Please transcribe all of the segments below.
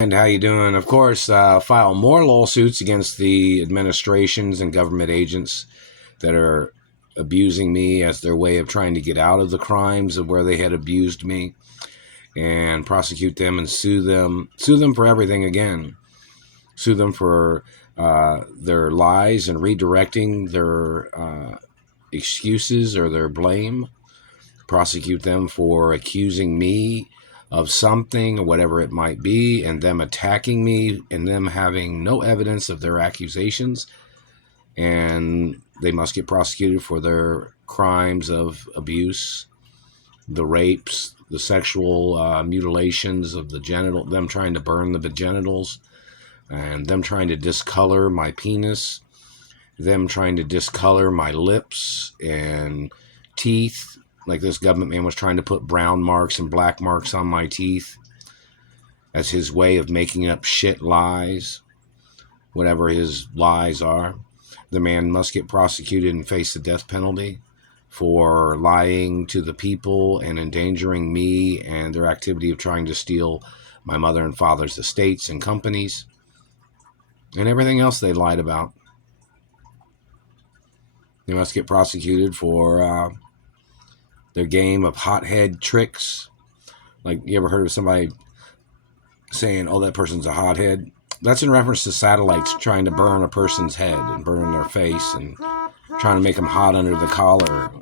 And how you doing? Of course, file more lawsuits against the administrations and government agents that are abusing me as their way of trying to get out of the crimes of where they had abused me, and prosecute them and sue them for everything again. Sue them for their lies and redirecting their excuses or their blame. Prosecute them for accusing me of something or whatever it might be, and them attacking me and them having no evidence of their accusations, and they must get prosecuted for their crimes of abuse, the rapes, the sexual mutilations of the genital, them trying to burn the genitals, and them trying to discolor my penis, them trying to discolor my lips and teeth. Like this government man was trying to put brown marks and black marks on my teeth as his way of making up shit lies, whatever his lies are. The man must get prosecuted and face the death penalty for lying to the people and endangering me and their activity of trying to steal my mother and father's estates and companies and everything else they lied about. They must get prosecuted for their game of hothead tricks. Like, you ever heard of somebody saying, oh, that person's a hothead? That's in reference to satellites trying to burn a person's head and burn their face and trying to make them hot under the collar.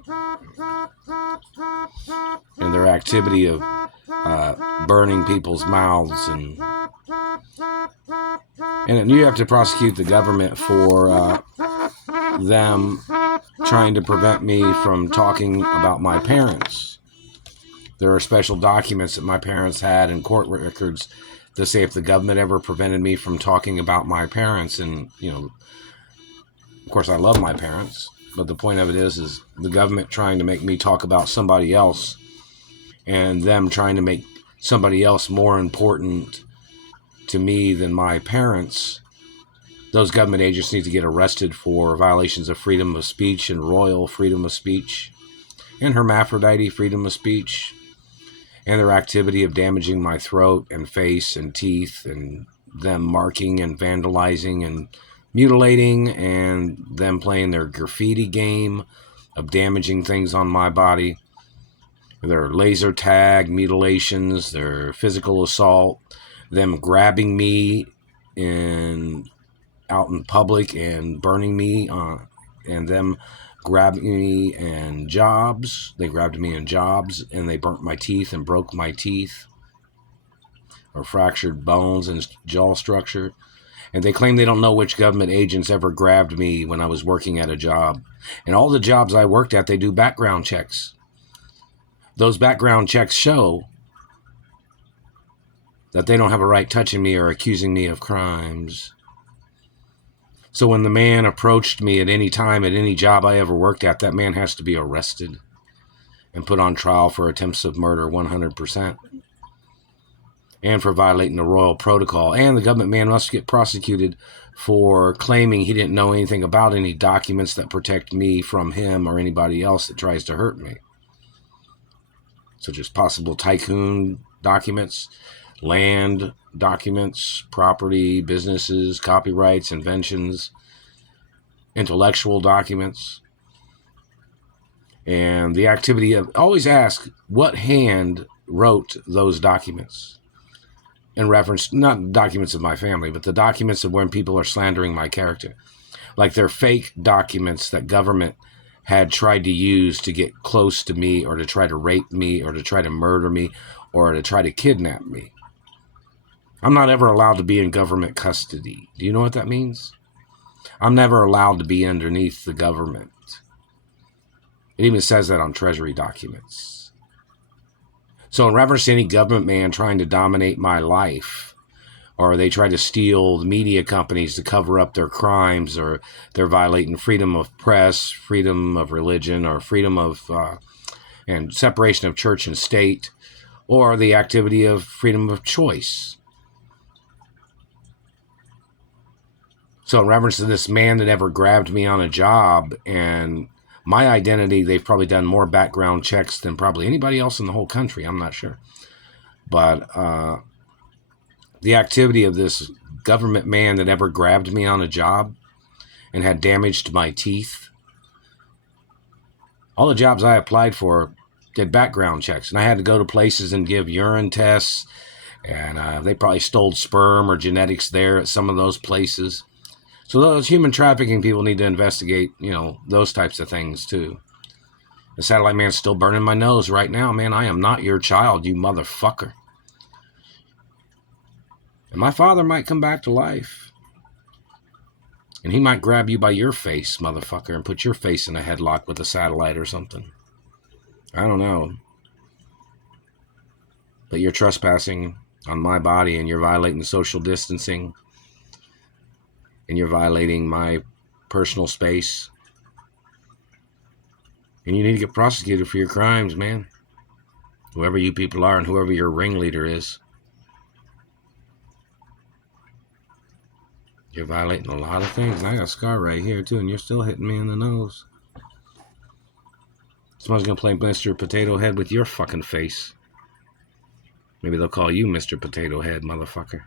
And their activity of burning people's mouths. And you have to prosecute the government for them trying to prevent me from talking about my parents. There are special documents that my parents had in court records to say if the government ever prevented me from talking about my parents. And, you know, of course I love my parents, but the point of it is the government trying to make me talk about somebody else and them trying to make somebody else more important to me than my parents. Those government agents need to get arrested for violations of freedom of speech and royal freedom of speech and hermaphrodite freedom of speech, and their activity of damaging my throat and face and teeth, and them marking and vandalizing and mutilating, and them playing their graffiti game of damaging things on my body, their laser tag mutilations, their physical assault, them grabbing me out in public and burning me, and them grabbed me in jobs. They grabbed me in jobs and they burnt my teeth and broke my teeth or fractured bones and jaw structure. And they claim they don't know which government agents ever grabbed me when I was working at a job. And all the jobs I worked at, they do background checks. Those background checks show that they don't have a right touching me or accusing me of crimes. So when the man approached me at any time, at any job I ever worked at, that man has to be arrested and put on trial for attempts of murder 100%, and for violating the royal protocol. And the government man must get prosecuted for claiming he didn't know anything about any documents that protect me from him or anybody else that tries to hurt me, such as possible tycoon documents, land documents, property, businesses, copyrights, inventions, intellectual documents, and the activity of, always ask what hand wrote those documents, in reference, not documents of my family, but the documents of when people are slandering my character. Like they're fake documents that government had tried to use to get close to me, or to try to rape me, or to try to murder me, or to try to kidnap me. I'm not ever allowed to be in government custody. Do you know what that means? I'm never allowed to be underneath the government. It even says that on Treasury documents. So in reference to any government man trying to dominate my life, or they try to steal the media companies to cover up their crimes, or they're violating freedom of press, freedom of religion, or freedom of and separation of church and state, or the activity of freedom of choice. So in reference to this man that ever grabbed me on a job and my identity, they've probably done more background checks than probably anybody else in the whole country. I'm not sure. But the activity of this government man that ever grabbed me on a job and had damage to my teeth. All the jobs I applied for did background checks, and I had to go to places and give urine tests, and they probably stole sperm or genetics there at some of those places. So those human trafficking people need to investigate, those types of things too. The satellite man's still burning my nose right now, man. I am not your child, you motherfucker. And my father might come back to life. And he might grab you by your face, motherfucker, and put your face in a headlock with a satellite or something. I don't know. But you're trespassing on my body, and you're violating social distancing, and you're violating my personal space. And you need to get prosecuted for your crimes, man. Whoever you people are and whoever your ringleader is. You're violating a lot of things. And I got a scar right here, too, and you're still hitting me in the nose. Someone's going to play Mr. Potato Head with your fucking face. Maybe they'll call you Mr. Potato Head, motherfucker.